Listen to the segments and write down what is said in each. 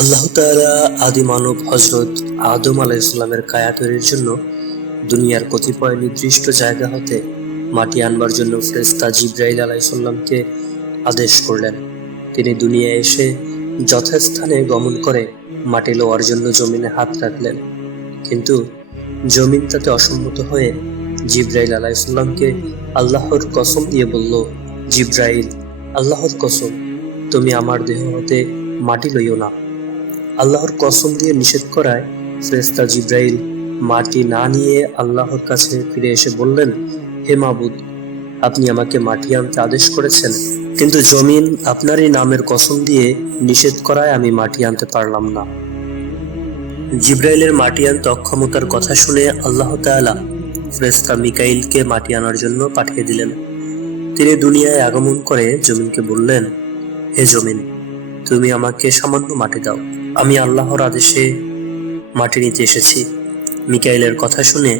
আল্লাহ তাআলা আদি মানব হযরত আদম আলাইহিসসালামের কায়া তৈরির জন্য দুনিয়ার কতিপয় নির্দিষ্ট জায়গা হতে মাটি আনবার জন্য ফেরেশতা জিবরাইল আলাইহিসসালামকে আদেশ করলেন। তিনি দুনিয়ায় এসে যথাস্থানে গমন করে মাটি লওয়ার জন্য জমিনে হাত রাখলেন, কিন্তু জমিন তাতে অসম্মত হয়ে জিবরাইল আলাইহিসসালামকে আল্লাহর কসম দিয়ে বলল, জিবরাইল, আল্লাহর কসম, তুমি আমার দেহ হতে মাটি লইও না। আল্লাহর কসম দিয়ে নিষেধ করায় ফেরেশতা জিবরাইল মাটি না নিয়ে আল্লাহর কাছে ফিরে এসে বললেন, হে মাবুদ, আপনি আমাকে মাটি আনতে আদেশ করেছেন, কিন্তু জমিন আপনারই নামের কসম দিয়ে নিষেধ করায় আমি মাটি আনতে পারলাম না। জিবরাইলের মাটি আনতে অক্ষমতার কথা শুনে আল্লাহ তাআলা ফেরেশতা মিকাইলকে মাটি আনার জন্য পাঠিয়ে দিলেন। তিনি দুনিয়ায় আগমন করে জমিনকে বললেন, হে জমিন, তুমি আমাকে সামান্য মাটি দাও, আমি আল্লাহর আদেশে মাটি নিতে এসেছি। মিকাইলের কথা শুনে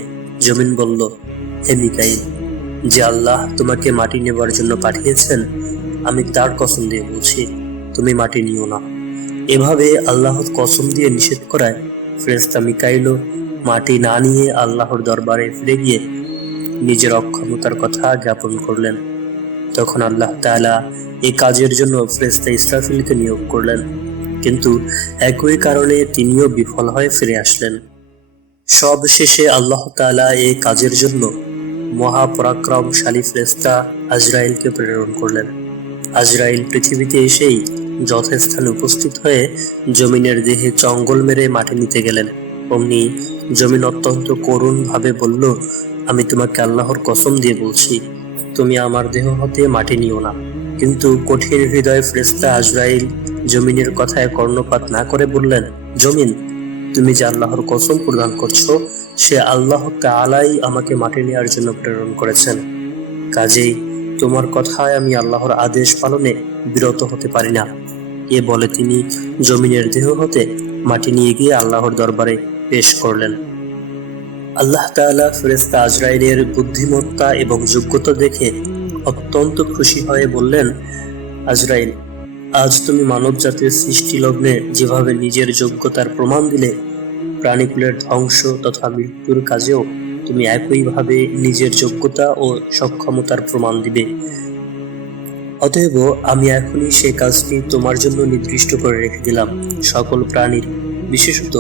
জমিন বলল, হে মিকাইল, যে আল্লাহ তোমাকে মাটি নেবার জন্য পাঠিয়েছেন, আমি তার কসম দিয়ে বলছি, তুমি মাটি নিও না। এভাবে আল্লাহর কসম দিয়ে নিষেধ করায় ফেরেশতা মিকাইলও মাটি না নিয়ে আল্লাহর দরবারে ফিরে গিয়ে নিজের অক্ষমতার কথা জ্ঞাপন করলেন। তখন আল্লাহ তাআলা এই কাজের জন্য ফেরেশতা ইসরাফিলকে নিয়োগ করলেন, কিন্তু একই কারণে তিনিও বিফল হয়ে ফিরে আসলেন। সব শেষে আল্লাহ তাআলা এই কাজের জন্য মহাপরাক্রমশালী ফেরেশতা আজরাইলকে প্রেরণ করলেন। আজরাইল পৃথিবীতে এসেই যথাস্থানে উপস্থিত হয়ে জমিনের দেহে চঙ্গল মেরে মাটি নিতে গেলেন। অমনি জমিন অত্যন্ত করুণ ভাবে বলল, আমি তোমাকে আল্লাহর কসম দিয়ে বলছি, তুমি আমার দেহ হতে মাটি নিও না। কিন্তু কঠিন হৃদয় ফেরেশতা আজরাইল জমিনের কথায় কর্ণপাত না করে বললেন, জমিন, তুমি যে আল্লাহর কসম প্রদান করছো, সে আল্লাহ তাআলাই আমাকে মাটি নেওয়ার জন্য প্রেরণ করেছেন। কাজেই তোমার কথায় আমি আল্লাহর আদেশ পালনে বিরত হতে পারি না। এ বলে তিনি জমিনের দেহ হতে মাটি নিয়ে গিয়ে আল্লাহর দরবারে পেশ করলেন। আল্লাহ তাআলা ফেরেশতা আজরাইলের বুদ্ধিমত্তা এবং যোগ্যতা দেখে অত্যন্ত খুশি হয়ে বললেন, আজরাইল, আজ তুমি মানব জাতির সৃষ্টি লগ্নে যেভাবে নিজের যোগ্যতার প্রমাণ দিলে, প্রাণীকুলের ধ্বংস তথা মৃত্যুর কাজেও তুমি একইভাবে নিজের যোগ্যতা ও সক্ষমতার প্রমাণ দিবে। অতএব আমি এখনই সেই কাজটি তোমার জন্য নির্দিষ্ট করে রেখে দিলাম। সকল প্রাণীর, বিশেষত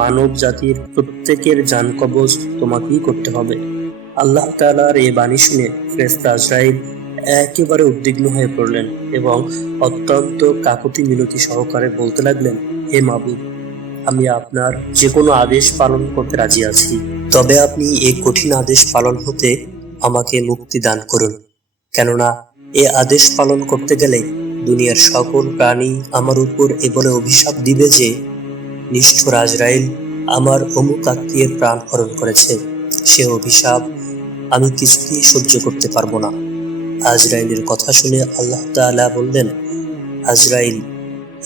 মানব জাতির প্রত্যেকের জান কবজ তোমাকেই করতে হবে। আল্লাহ তাআলার এই বাণী শুনে ফেরেশতা আজরাইল একেবারে উদ্বিগ্ন হয়ে পড়লেন এবং অত্যন্ত কাকুতি মিনতি সহকারে বলতে লাগলেন, হে মাবুদ, আমি আপনার যে কোনো আদেশ পালন করতে রাজি আছি, তবে আপনি এই কঠিন আদেশ পালন হতে আমাকে মুক্তি দান করুন। কেননা এ আদেশ পালন করতে গেলে দুনিয়ার সকল প্রাণী আমার উপর এ বলে অভিশাপ দিবে যে, নিষ্ঠুর আজরাইল আমার অমুক আত্মীয়ের প্রাণ হরণ করেছে। সে অভিশাপ আমি কিছুতেই সহ্য করতে পারবো না। আজরাইলের কথা শুনে আল্লাহ তাআলা বললেন, আজরাইল,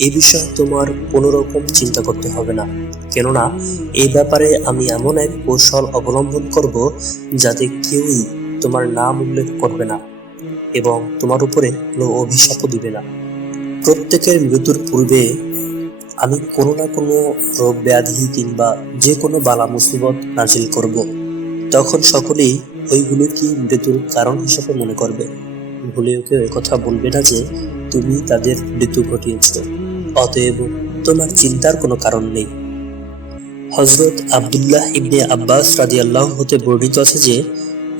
এই বিষয়ে তোমার কোনো রকম চিন্তা করতে হবে না, কেননা এই ব্যাপারে আমি এমন এক কৌশল অবলম্বন করব যাতে কেউই তোমার নাম উল্লেখ করবে না এবং তোমার উপরে কোনো অভিশাপও দিবে না। প্রত্যেকের মৃত্যুর পূর্বে আমি কোনো না কোনো রোগ ব্যাধি কিংবা যে কোনো বালা মুসিবত নাজিল করব। তখন সকলেই ওইগুলোকে মৃত্যুর কারণ হিসেবে মনে করবে। ভুলেও কেউ কথা বলবে না যে তুমি তাদের মৃত্যু ঘটিয়েছ। অতএব তোমার চিন্তার কোনো কারণ নেই। হযরত আব্দুল্লাহ ইবনে আব্বাস রাদিয়াল্লাহু হতে বর্ণিত আছে যে,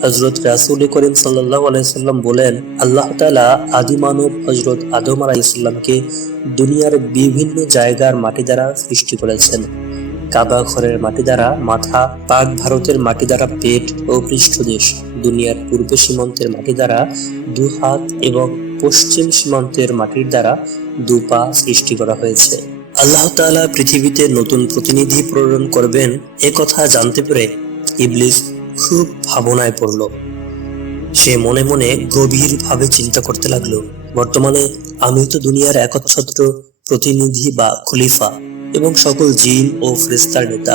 হযরত রাসূল করিম সাল্লাল্লাহু আলাইহি সাল্লাম বলেন, আল্লাহ তাআলা আদি মানব হযরত আদম আলাইহিস সালামকে দুনিয়ার বিভিন্ন জায়গার মাটি দ্বারা সৃষ্টি করেছেন। কাবা ঘরের মাটি দ্বারা মাথা, পাক ভারতের মাটি দ্বারা পেট ও পৃষ্ঠদেশ, দুনিয়ার পূর্ব সীমান্তের মাটি দ্বারা দু হাত এবং পশ্চিম সীমান্তের মাটির দ্বারা দু পা সৃষ্টি করা হয়েছে। আল্লাহ তাআলা পৃথিবীতে নতুন প্রতিনিধি প্রেরণ করবেন এ কথা জানতে পেরে ইবলিস খুব ভাবনায় পড়ল। সে মনে মনে গভীর ভাবে চিন্তা করতে লাগলো, বর্তমানে আমি তো দুনিয়ার একচ্ছত্র প্রতিনিধি বা খলিফা এবং সকল জিন ও ফেরেশতার নেতা,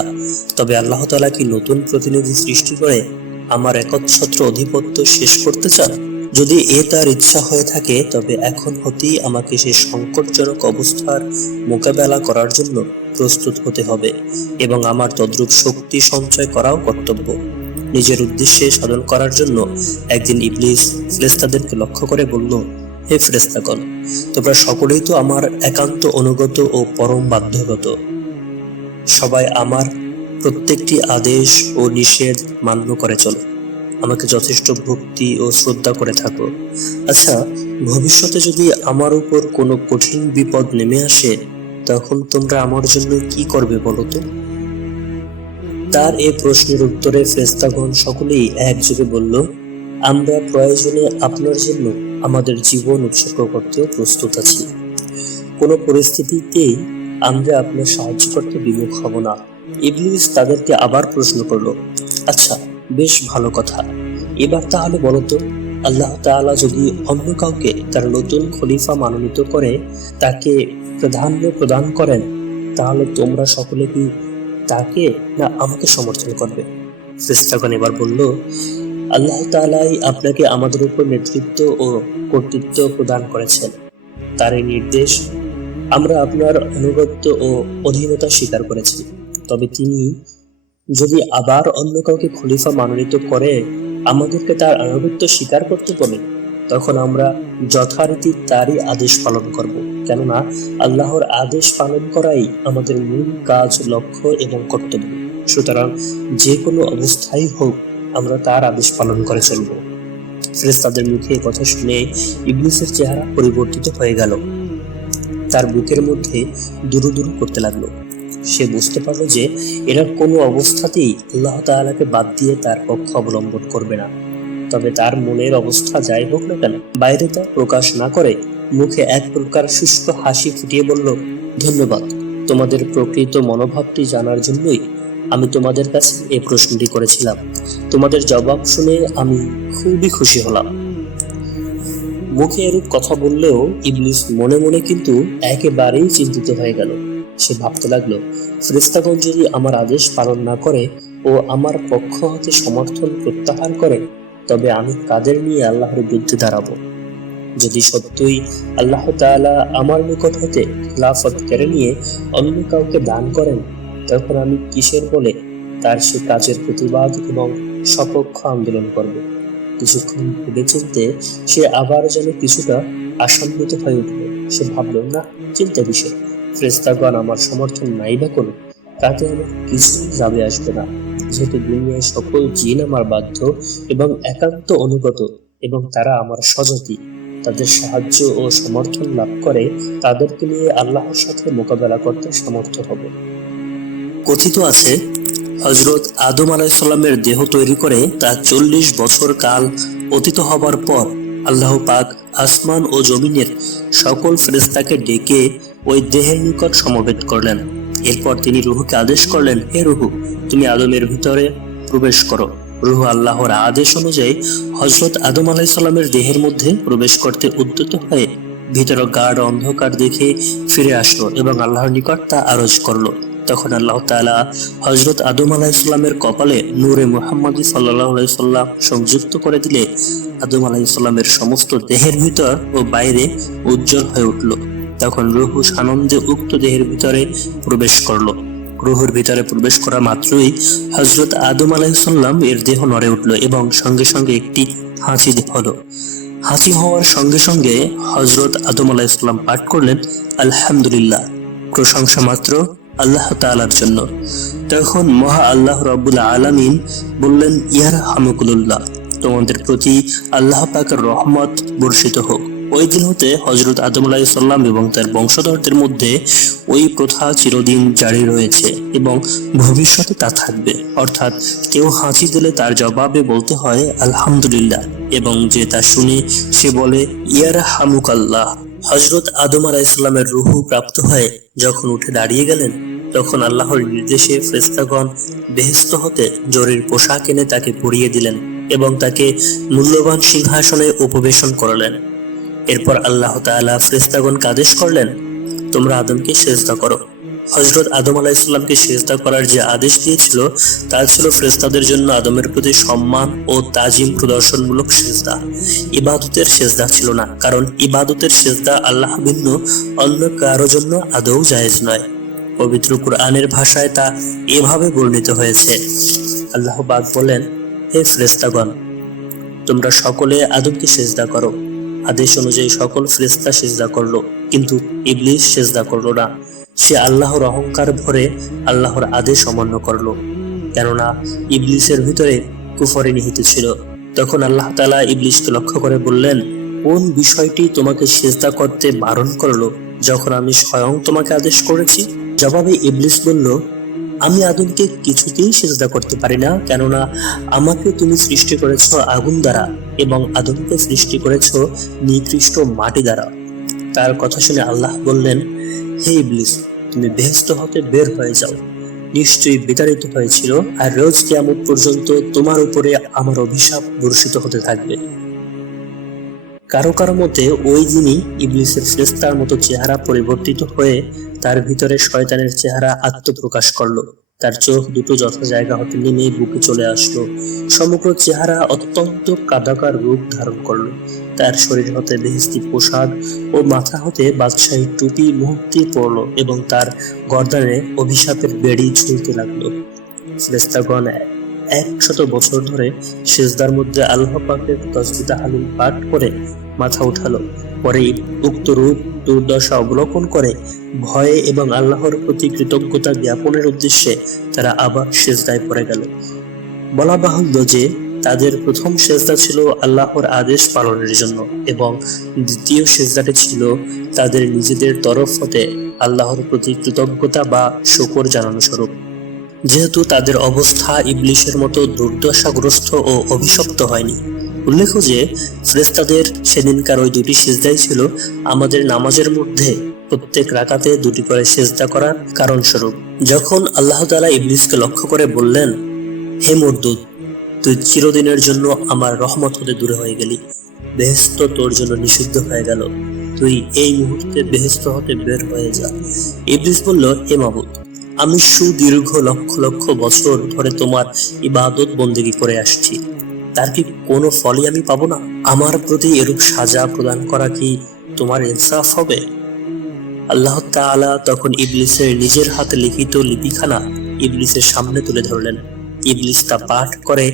তবে আল্লাহ তাআলা কি নতুন প্রতিনিধি সৃষ্টি করে আমার একচ্ছত্র আধিপত্য শেষ করতে চান? যদি তার ইচ্ছা হয়ে থাকে তবে এখন হতেই আমাকে সেই সংকটজনক অবস্থার মোকাবেলা করার জন্য প্রস্তুত হতে হবে এবং আমার তদ্রূপ শক্তি সঞ্চয় করাও কর্তব্য। নিজের উদ্দেশ্যে সাধন করার জন্য একদিন ইবলিস ফেরেশতাদেরকে লক্ষ্য করে বলল, হে ফেরেশতাগণ, তোমরা সকলেই তো আমার একান্ত অনুগত ও পরম বাধ্যগত। সবাই আমার প্রত্যেকটি আদেশ ও নিষেধ মান্য করে চলো, আমাকে যথেষ্ট ভক্তি ও শ্রদ্ধা করে থাকো। আচ্ছা, ভবিষ্যতে যদি আমার উপর কোনো কঠিন বিপদ নেমে আসে তখন তোমরা আমার জন্য কি করবে বলো তো? তার এই প্রশ্নের উত্তরে ফেরেশতাগণ সকলেই একযোগে বলল, আমরা প্রয়োজনে আপনার জন্য আমাদের জীবন উৎসর্গ করতেও প্রস্তুত আছি। কোনো পরিস্থিতিতেই আমরা আপনার সাহায্য করতে বিমুখ হব না। ইবলিস তাদেরকে আবার প্রশ্ন করলো, আচ্ছা, বেশ ভালো কথা, এবার তাহলে বলো তো, আল্লাহ তাআলা যদি অন্য কাউকে তার নতুন খলিফা মনোনীত করে তাকে প্রাধান্য প্রদান করেন তাহলে তোমরা সকলে কি তাকে না আমাকে সমর্থন করবে? ফেরেশতাগণ এবার বলল, আল্লাহ তাআলাই আপনাকে আমাদের উপর নেতৃত্ব ও কর্তৃত্ব প্রদান করেছেন। তার এই নির্দেশ আমরা আপনার আনুগত্য ও অধীনতা স্বীকার করেছি। তবে তিনি যদি আবার অন্য কাউকে খলিফা মনোনীত করে আমাদেরকে তার আনুগত্য স্বীকার করতে বলে তখন আমরা যথারীতি তারই আদেশ পালন করব, কেননা আল্লাহর আদেশ পালন করাই আমাদের মূল কাজ, লক্ষ্য এবং কর্তব্য। সুতরাং যে কোনো অবস্থায় হোক আমরা তার আদেশ পালন করে চলব। ফেরেশতাদের মুখে কথা শুনে ইবলিসের চেহারা পরিবর্তিত হয়ে গেল। তার বুকের মধ্যে দুরু দুরু করতে লাগলো। সে বুঝতে পারলো যে এরা কোনো অবস্থাতেই আল্লাহ তাআলাকে বাদ দিয়ে তার পক্ষ অবলম্বন করবে না। তবে তার মনের অবস্থা যাই হোক না কেন, বাইরে তা প্রকাশ না করে মুখে এক প্রকার শুষ্ক হাসি ফুটিয়ে বলল, ধন্যবাদ, তোমাদের প্রকৃত মনোভাবটি জানার জন্যই আমি তোমাদের কাছে এই প্রশ্নটি করেছিলাম। তোমাদের জবাব শুনে আমি খুবই খুশি হলাম। মুখে এরূপ কথা বললেও ইবলিস মনে মনে কিন্তু একেবারেই চিন্তিত হয়ে গেল। সে ভাবতে লাগলো, ফেরেশতাগণ যদি আমার আদেশ পালন না করে ও আমার পক্ষ হতে সমর্থন প্রত্যাহার করে তবে আমি কাদের নিয়ে আল্লাহর বিরুদ্ধে দাঁড়াবো? যদি সত্যই আল্লাহ তাআলা আমার নিকট হতে খিলাফত কেড়ে নিয়ে অন্য কাউকে দান করেন তখন আমি কিসের বলে তার সে কাজের প্রতিবাদ এবং সপক্ষ আন্দোলন করব? কিছুক্ষণ ভেবে চিনতে সে আবার যেন কিছুটা আশান্বিত হয়ে উঠল। সে ভাবল, না, চিন্তা বিষয়, ফেরেশতাগণ আমার সমর্থন নাই বা করুক, তাতে আমার কিছু যাবে আসবে না। যেহেতু দুনিয়ায় সকল জিন আমার বাধ্য এবং একান্ত অনুগত এবং তারা আমার স্বজাতি, তাদের সাহায্য ও সমর্থন লাভ করে তাদেরকে নিয়ে আল্লাহর সাথে মোকাবেলা করতে সমর্থ হবে। কথিত আছে, হযরত আদম আলাইহিস সালামের দেহ তৈরি করে তা 40 বছর কাল অতীত হবার পর আল্লাহ পাক আসমান ও জমিনের সকল ফেরেশতাকে ডেকে ওই দেহের নিকট সমবেত করলেন। এরপর তিনি রূহকে আদেশ করলেন, হে রূহ, তুমি আদমের ভিতরে প্রবেশ করো। রূহ আল্লাহর আদেশ অনুযায়ী হযরত আদম আলাইহিস সালামের দেহের মধ্যে প্রবেশ করতে উদ্যত হয়ে ভিতরে গাঢ় অন্ধকার দেখে ফিরে আসলো এবং আল্লাহর নিকট তা আরজ করলো। তখন আল্লাহ তাআলা হযরত আদম আলাইহিস সালামের কপালে নূরে মুহাম্মদী সাল্লাল্লাহু আলাইহি সাল্লাম সংযুক্ত করে দিলে আদম আলাইহিস সালামের সমস্ত দেহের ভিতর ও বাইরে উজ্জ্বল হয়ে উঠল। তখন রূহ আনন্দে উক্ত দেহের ভিতরে প্রবেশ করলো। রূহের ভিতরে প্রবেশ করা মাত্রই হযরত আদম আলাইহিস সালাম এর দেহ নড়ে উঠল এবং সঙ্গে সঙ্গে একটি হাঁচি হলো। হাঁচি হওয়ার সঙ্গে সঙ্গে হযরত আদম আলাইহিস সালাম পাঠ করলেন, আলহামদুলিল্লাহ, প্রশংসা মাত্র আল্লাহ তাআলার জন্য। তখন মহা আল্লাহ রাব্বুল আলামিন বললেন, ইয়ারহামুকুল্লাহ, তোমাদের প্রতি আল্লাহ পাকের রহমত বর্ষিত হোক। ওই দিন হতে হযরত আদম আলাইহিস সালাম এবং তার বংশধরদের মধ্যে ওই প্রথা চিরদিন জারি রয়েছে এবং ভবিষ্যতে তা থাকবে। অর্থাৎ কেউ হাঁচি দিলে তার জবাবে বলতে হয় আলহামদুলিল্লাহ এবং যে তা শুনে সে বলে ইয়ারহামুকাল্লাহ। হযরত আদম আলাইহিস সালামের রূহ প্রাপ্ত হয়ে যখন উঠে দাঁড়িয়ে গেলেন তখন আল্লাহর নির্দেশে ফেরেশতাগণ বেহেশত হতে জরির পোশাক এনে তাকে পরিয়ে দিলেন এবং তাকে মূল্যবান সিংহাসনে উপবেশন করালেন। এরপর আল্লাহ তাআলা ফেরেশতাগণকে আদেশ করলেন, তোমরা আদমকে সিজদা করো। হযরত আদম আলাইহিসসালামকে সিজদা করার যে আদেশ দিয়েছিল তা ছিল ফেরেশতাদের জন্য আদমের প্রতি সম্মান ও তাজিম প্রদর্শনমূলক সিজদা, ইবাদতের সিজদা ছিল না, কারণ ইবাদতের সিজদা আল্লাহ ভিন্ন অন্য কারো জন্য আদৌ জায়েজ নয়। পবিত্র কুরআনের ভাষায় তা এভাবে বর্ণিত হয়েছে। আল্লাহ পাক বলেন, হে ফেরেশতাগণ, তোমরা সকলে আদমকে সিজদা করো। আদেশ অনুযায়ী সকল ফেরেশতা সিজদা করলো, কিন্তু ইবলিস সিজদা করলো না। সে আল্লাহর অহংকার ভরে আল্লাহর আদেশ অমান্য করলো, কেননা ইবলিসের ভিতরে কুফরি নিহিত ছিল। তখন আল্লাহ তাআলা ইবলিসকে লক্ষ্য করে বললেন, কোন বিষয়টি তোমাকে সিজদা করতে বারণ করলো যখন আমি স্বয়ং তোমাকে আদেশ করেছি? জবাবে ইবলিস বলল, আমি আদমকে কিছুতেই সিজদা করতে পারি না, কেননা আমাকে তুমি সৃষ্টি করেছ আগুন দ্বারা এবং আদমকে সৃষ্টি করেছ নিকৃষ্ট মাটি দ্বারা। তার কথা শুনে আল্লাহ বললেন, হে ইবলিস, তুমি বেহেশত হতে বের হয়ে যাও। নিশ্চয়ই বিতাড়িত হয়েছিল, আর রোজ কিয়ামত পর্যন্ত তোমার উপরে আমার অভিশাপ বর্ষিত হতে থাকবে। কারো কারো মতে ওই দিনই ইবলিসের ফেরেশতার মতো চেহারা পরিবর্তিত হয়ে তার ভিতরে শয়তানের চেহারা আত্মপ্রকাশ করলো। তার চোখ দুটো যথা জায়গা হতে নেমে বুকে চলে আসলো। সমগ্র চেহারা অত্যন্ত কাদাকার রূপ ধারণ করলো। তার শরীর হতে বেহেশতি পোশাক ও মাথা হতে বাদশাহী টুপি মুহূর্তে পড়লো এবং তার গর্দানে অভিশাপের বেড়ি ঝুলতে লাগলো। ফেরেশতাগণ 100 বছর ধরে সিজদার মধ্যে আল্লাহ পাকের তাসবিহ তাহলিল পাঠ করে মাথা উঠালো। পরে উক্ত রূপ দুর্দশা অবলোকন করে ভয়ে এবং আল্লাহর প্রতি কৃতজ্ঞতা জ্ঞাপনের উদ্দেশ্যে তারা আবার সিজদায় পড়ে গেল। বলা বাহুল্য যে তাদের প্রথম সিজদা ছিল আল্লাহর আদেশ পালনের জন্য এবং দ্বিতীয় সিজদাটি ছিল তাদের নিজেদের তরফ হতে আল্লাহর প্রতি কৃতজ্ঞতা বা শুকর জানানো স্বরূপ। যেহেতু তাদের অবস্থা ইবলিসের মতো দুর্দশাগ্রস্ত ও অভিশপ্ত হয়নি। উল্লেখ্য যে ফেরেশতাদের সেদিনকার ওই দুটি সিজদাই ছিল আমাদের নামাজের মধ্যে প্রত্যেক রাকাতে দুটি করে সিজদা করার কারণ স্বরূপ। যখন আল্লাহ তাআলা ইবলিসকে লক্ষ্য করে বললেন, হে মরদুদ, তুই চিরদিনের জন্য আমার রহমত হতে দূরে হয়ে গেলি, বেহেশত তোর জন্য নিষিদ্ধ হয়ে গেল, তুই এই মুহূর্তে বেহেশত হতে বের হয়ে যা। ইবলিস বলল, হে মাবুদ, আমি সুদীর্ঘ লক্ষ লক্ষ বছর ধরে তোমার ইবাদত বন্দেগী করে আসছি, তার কি কোনো ফলই আমি পাবো না? আমার প্রতি এরূপ সাজা প্রদান করা কি তোমার ইনসাফ হবে? আল্লাহ তাআলা তখন ইবলিসের নিজের হাতে লিখিত লিপিখানা ইবলিসের সামনে তুলে ধরলেন। ইবলিস তা পাঠ করে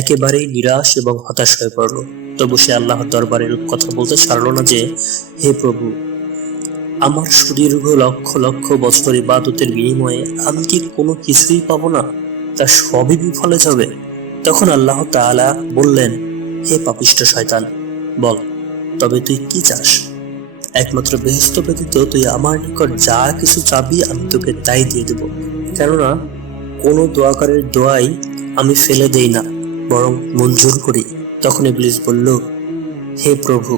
একেবারেই নিরাশ এবং হতাশ হয়ে পড়ল। তবু সে আল্লাহর দরবারে এরূপ কথা বলতে ছাড়ল না যে, হে প্রভু, আমার সুদীর্ঘ লক্ষ লক্ষ বছর ইবাদতের বিনিময়ে আমি কি কোনো কিছুই পাবো না? তা সবই বিফলে যাবে। তখন আল্লাহ তাআলা বললেন, হে পাপিষ্ঠ শয়তান, বল, তবে তুই কি চাস? একমাত্র বেহেশত ব্যতীত তুই আমার নিকট যা কিছু চাবি আমি তোকে তাই দিয়ে দেব, কেননা কোনো দোয়াকারের দোয়াই আমি ফেলে দেই না, বরং মঞ্জুর করি। তখন ইবলিস বলল, হে প্রভু,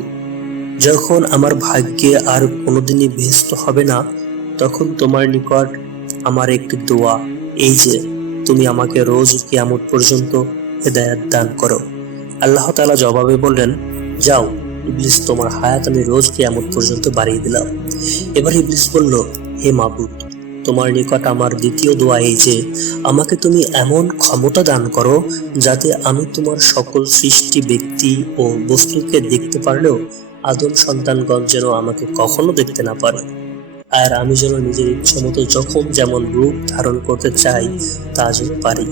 যখন আমার ভাগ্যে আর কোনোদিনই বেহেশত হবে না, তখন তোমার নিকট আমার একটি দোয়া, এই যে তুমি আমাকে রোজ কিয়ামত পর্যন্ত হেদায়েত দান করো। আল্লাহ তাআলা জবাবে বললেন, যাও ইবলিস, তোমার হায়াত আমি রোজ কিয়ামত পর্যন্ত বাড়িয়ে দিলাম। এবার ইবলিস বলল, হে মাবুদ, তোমার নিকট আমার দ্বিতীয় দোয়া এই যে আমাকে তুমি এমন ক্ষমতা দান করো যাতে আমি তোমার সকল সৃষ্টি ব্যক্তি ও বস্তুকে দেখতে পারলেও আদম সন্তানগণ যেন আমাকে কখনো দেখতে না পারে, আর আমি যেন নিজের ইচ্ছা মতো যখন যেমন রূপ ধারণ করতে চাই তা যেন পারি।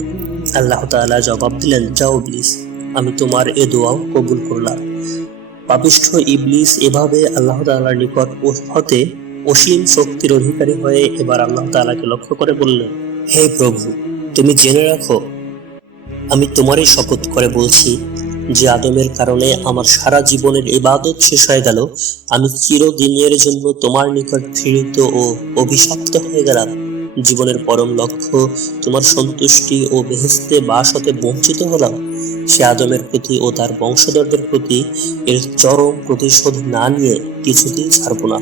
আল্লাহ তাআলা জবাব দিলেন, যাও ইবলিস, আমি তোমার এ দোয়াও কবুল করলাম। পাপিষ্ঠ ইবলিস এভাবে আল্লাহ তাআলার নিকট হতে অসীম শক্তির অধিকারী হয়ে এবার আল্লাহ তাআলাকে লক্ষ্য করে বললেন, হে প্রভু, তুমি জেনে রাখো, আমি তোমারই শপথ করে বলছি যে আদমের কারণে আমার সারা জীবনের ইবাদত শেষ হয়ে গেল, আমি চিরদিনের জন্য তোমার নিকট ঘৃণিত ও অভিশপ্ত হয়ে গেলাম। জীবনের পরম লক্ষ্য তোমার সন্তুষ্টি ও বেহেশতে বাস হতে বঞ্চিত হলাম। সে আদমের প্রতি ও তার বংশধরদের প্রতি এর চরম প্রতিশোধ না নিয়ে কিছুতেই ছাড়ব না।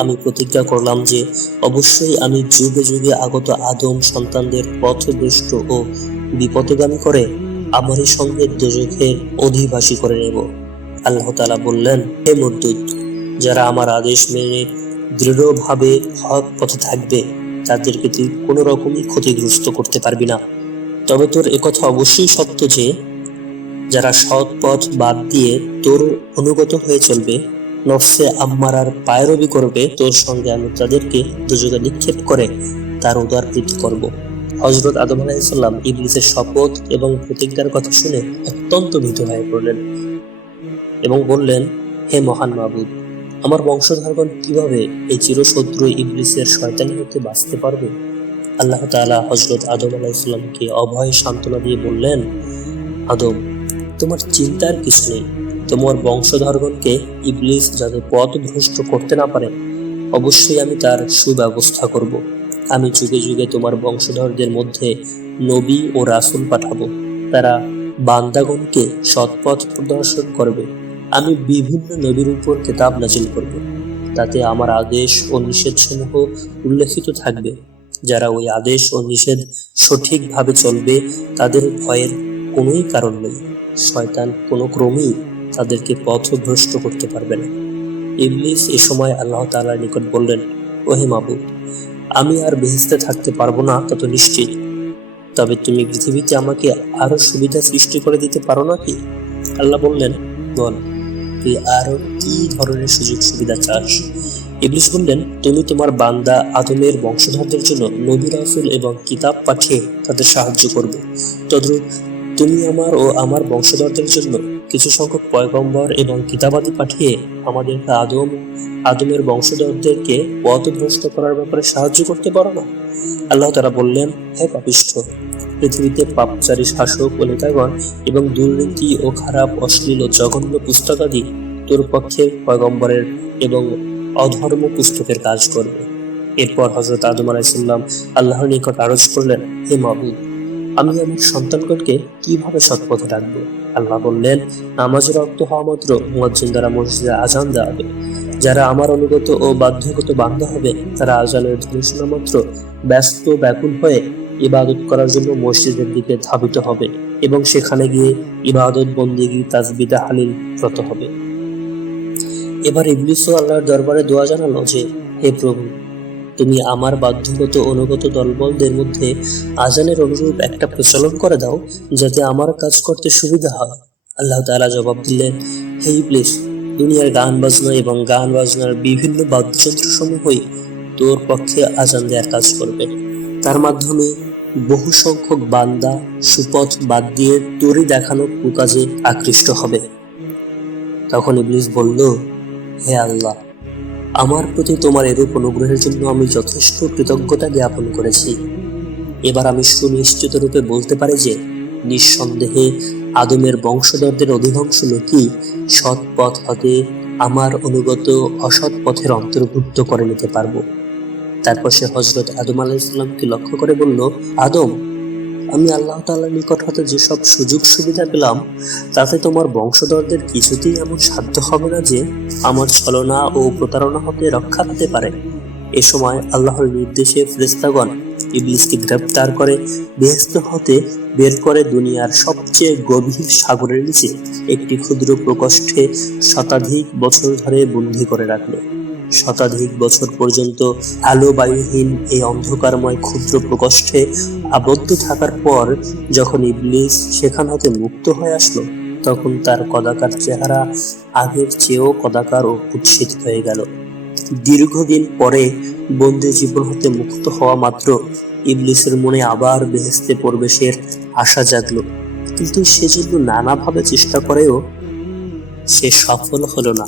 আমি প্রতিজ্ঞা করলাম যে অবশ্যই আমি যুগে যুগে আগত আদম সন্তানদের পথভ্রষ্ট ও বিপথগামী করে আমারই সঙ্গে দোজখের অধিবাসী করে নেব। আল্লাহ তাআলা বললেন, হে মরদুদ, যারা আমার আদেশ মেনে দৃঢ়ভাবে হক পথে থাকবে তাদেরকে তুই কোনো রকমই ক্ষতিগ্রস্ত করতে পারবি না। তবে তোর একথা অবশ্যই সত্য যে যারা সৎ পথ বাদ দিয়ে তোর অনুগত হয়ে চলবে, নফসে আম্মারার পায়রবি করবে, তোর সঙ্গে আমি তাদেরকে দুযোগে নিক্ষেপ করে তার উদারবৃত্তি করব। হযরত আদম আলাইহিসসালাম ইবলিসের শপথ এবং প্রতিজ্ঞার কথা শুনে অত্যন্ত ভীত হয়ে পড়লেন এবং বললেন, হে মহান মাবুদ, আমার বংশধরগণ কিভাবে এই চিরশত্রু ইবলিসের শয়তানি হতে বাঁচতে পারবে? আল্লাহ তাআলা হযরত আদম আলাইহিসসালামকে অভয় সান্ত্বনা দিয়ে বললেন, আদম, তোমার চিন্তার কিছু নেই। তোমার বংশধরগণকে ইবলিস যাতে পথভ্রষ্ট করতে না পারে, অবশ্যই আমি তার সুব্যবস্থা করব। আমি যুগে যুগে তোমার বংশধরদের মধ্যে নবী ও রাসূল পাঠাবো। তারা বান্দাগণকে সৎপথ প্রদর্শন করবে। আমি বিভিন্ন নবীর উপর কিতাব নাজিল করব, তাতে আমার আদেশ ও নিষেধ সমূহ উল্লেখিত থাকবে। যারা ওই আদেশ ও নিষেধ সঠিকভাবে চলবে, তাদের ভয়ের কোনোই কারণ নেই। শয়তান কোনো ক্রমেই তাদেরকে পথভ্রষ্ট করতে পারবে না। ইবলিস এ সময় আল্লাহ তাআলার নিকট বললেন, ওহে মাবুদ, আমি আর বেহেশতে থাকতে পারবো না তা তো নিশ্চিত। তবে তুমি পৃথিবীতে আমাকে আরো সুবিধা সৃষ্টি করে দিতে পারো নাকি? আল্লাহ বললেন, বল, তুই আরো কি ধরনের সুযোগ সুবিধা চাস? ইবলিস বললেন, তুমি তোমার বান্দা আদমের বংশধরদের জন্য নবী রাসূল এবং কিতাব পাঠিয়ে তাদের সাহায্য করবে। তদ্রূপ তুমি আমার ও আমার বংশধরদের জন্য কিছু সংখ্যক পয়গম্বর এবং কিতাবাদি পাঠিয়ে আমাদের আদমের বংশধরদেরকে পথভ্রষ্ট করার ব্যাপারে সাহায্য করতে পারো না? আল্লাহ তাআলা বললেন, হে পাপিষ্ঠ, পৃথিবীতে পাপচারী শাসক ও নেতাগণ এবং দুর্নীতি ও খারাপ, অশ্লীল ও জঘন্য পুস্তকাদি তোর পক্ষে পয়গম্বরের এবং অধর্ম পুস্তকের কাজ করবে। এরপর হযরত আদম আলাইহিস সালাম আল্লাহর নিকট আরজ করলেন, হে মাবুদ, আমি আমার সন্তানগণকে কিভাবে সৎপথে রাখবো? আল্লাহ বললেন, নামাজের রক্ত হওয়া মাত্র মুয়াজ্জিন দ্বারা মসজিদে আযান দেওয়া হবে। যারা আমার অনুগত ও বাধ্যগত বান্দা হবে, তারা আযানের ধ্বনি শোনা মাত্র ব্যস্ত ব্যাকুল হয়ে ইবাদত করার জন্য মসজিদের দিকে ধাবিত হবে এবং সেখানে গিয়ে ইবাদত, বন্দেগী, তাসবিহ, তাহলিল রত হবে। এবার ইবলিসও আল্লাহর দরবারে দোয়া জানালো যে, হে প্রভু, তুমি আমার বাধ্যগত অনুগত দলবলদের মধ্যে আযানের অনুরূপ একটা প্রচলন করে দাও, যাতে আমার কাজ করতে সুবিধা হয়। আল্লাহ তাআলা জবাব দিলেন, হে ইবলিস, দুনিয়ার গান বাজনা এবং গান বাজনার বিভিন্ন বাদ্যযন্ত্র সমূহই তোর পক্ষে আযান দেওয়ার কাজ করবে। তার মাধ্যমে বহু সংখ্যক বান্দা সুপথ বাদ দিয়ে তোরই দেখানো কুকাজে আকৃষ্ট হবে। তখন ইবলিস বলল, হে আল্লাহ, আমার প্রতি তোমার এরূপ অনুগ্রহের জন্য আমি যথেষ্ট কৃতজ্ঞতা জ্ঞাপন করেছি। এবার আমি সুনিশ্চিত রূপে বলতে পারি যে নিঃসন্দেহে আদমের বংশধরদের অধিকাংশ লোকই সৎ পথ হতে আমার অনুগত অসৎ পথের অন্তর্ভুক্ত করে নিতে পারবো। তারপর সে হযরত আদম আলাইহিস সালামকে লক্ষ্য করে বলল, আদম, আমি আল্লাহ তাআলার নিকট হতে যেসব সুযোগ সুবিধা পেলাম, তাতে তোমার বংশধরদের কিছুতেই এমন সাধ্য হবে না যে আমার ছলনা ও প্রতারণা হতে রক্ষা পেতে পারে। এ সময় আল্লাহর নির্দেশে ফেরেশতাগণ ইবলিসকে গ্রেফতার করে বেহেশত হতে বের করে দুনিয়ার সবচেয়ে গভীর সাগরের নিচে একটি ক্ষুদ্র প্রকোষ্ঠে শতাধিক বছর ধরে বন্দী করে রাখলো। শতাধিক বছর পর্যন্ত আলো বায়ুহীন এই অন্ধকারময় ক্ষুদ্র প্রকোষ্ঠে আবদ্ধ থাকার পর যখন ইবলিস সেখান হতে মুক্ত হয়ে আসলো, তখন তার কদাকার চেহারা আগের চেয়েও কদাকার ও কুৎসিত হয়ে গেল। দীর্ঘদিন পরে বন্দি জীবন হতে মুক্ত হওয়া মাত্র ইবলিসের মনে আবার বেহেশতে প্রবেশের আশা জাগলো, কিন্তু সেজন্য নানাভাবে চেষ্টা করেও সে সফল হলো না।